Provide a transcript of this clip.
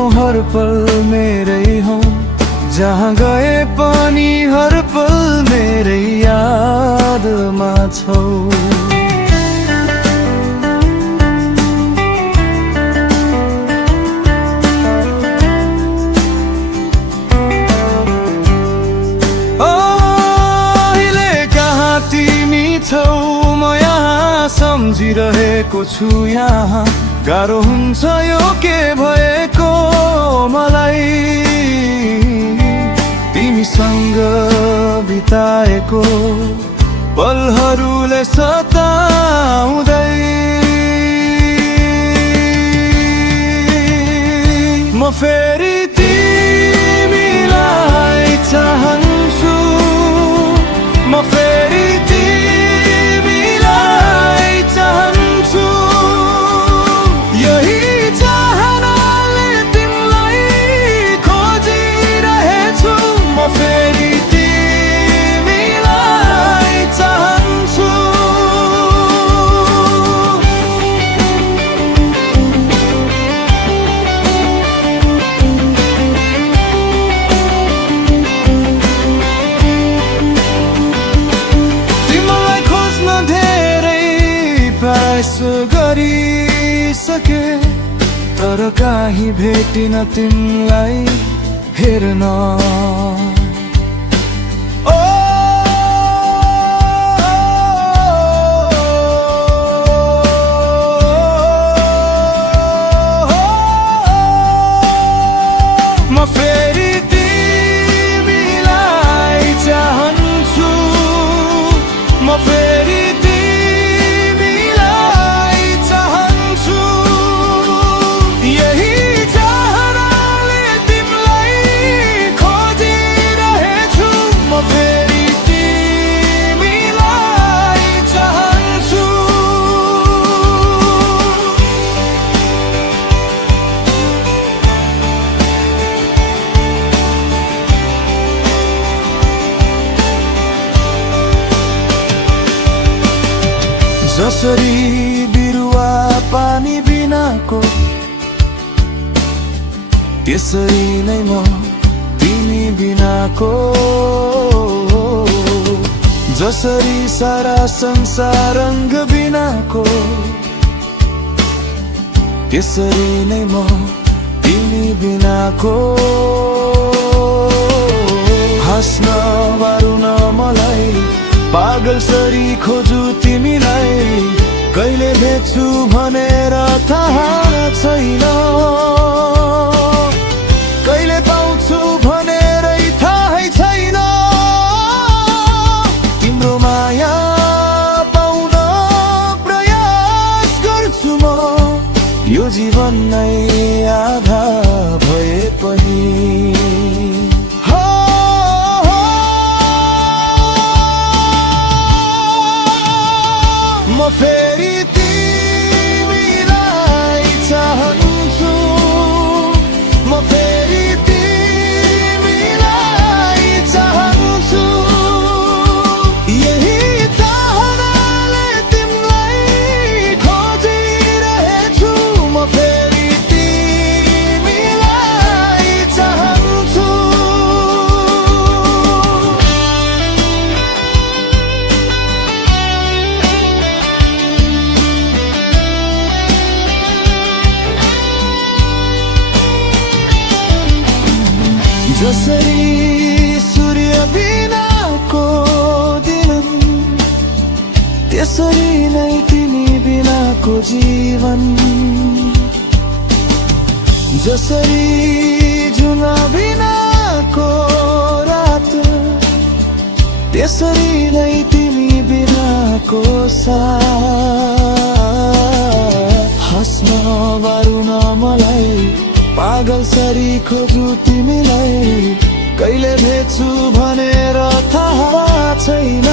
हौ हर पल मेरै हौ, जहाँ गए पनि हर पल मेरै यादमा छौ। म यहाँ सम्झिरहेको छु, यहाँ गाह्रो हुन्छ यो के भएको मलाई। तिमीसँग बिताएको पलहरूले सताउँदै, म फेरि तिमीलाई चाहन्छु, म फेरि गरिसके तर काहीँ भेटिन तिमीलाई हेर्न। म फेरि तिमीलाई चाहन्छु, म फेरि जसरी बिरुवा पानी बिनाको, त्यसरी नै म तिमी बिनाको। जसरी सारा संसार रंग बिनाको, त्यसरी नै म तिमी बिनाको। हाँस्न बारुन मलाई पागल सरी खोजु तिमीलाई, कहिले भेट्छु भनेर थाहा छैन, कहिले पाउँछु भनेरै थाहै छैन। तिम्रो माया पाउन प्रयास गर्छु म, यो जीवन नै आधा भए पनि। म फेरि तिमीलाई चाहन्छु, म फेरि तिमीलाई चाहन्छु। यही चाहनाले तिमीलाई खोजिरहेछु, म फेरि तिमीलाई चाहन्छु। जसरी सूर्य बिनाको दिन, त्यसरी नै तिमी बिनाको जीवन। जसरी जुन बिनाको रात, त्यसरी नै तिमी बिनाको साथ। हाँस्न बारुन मलाई पागल सरी खोजु तिमीलाई, कहिले भेट्छु भनेर थाहा छैन।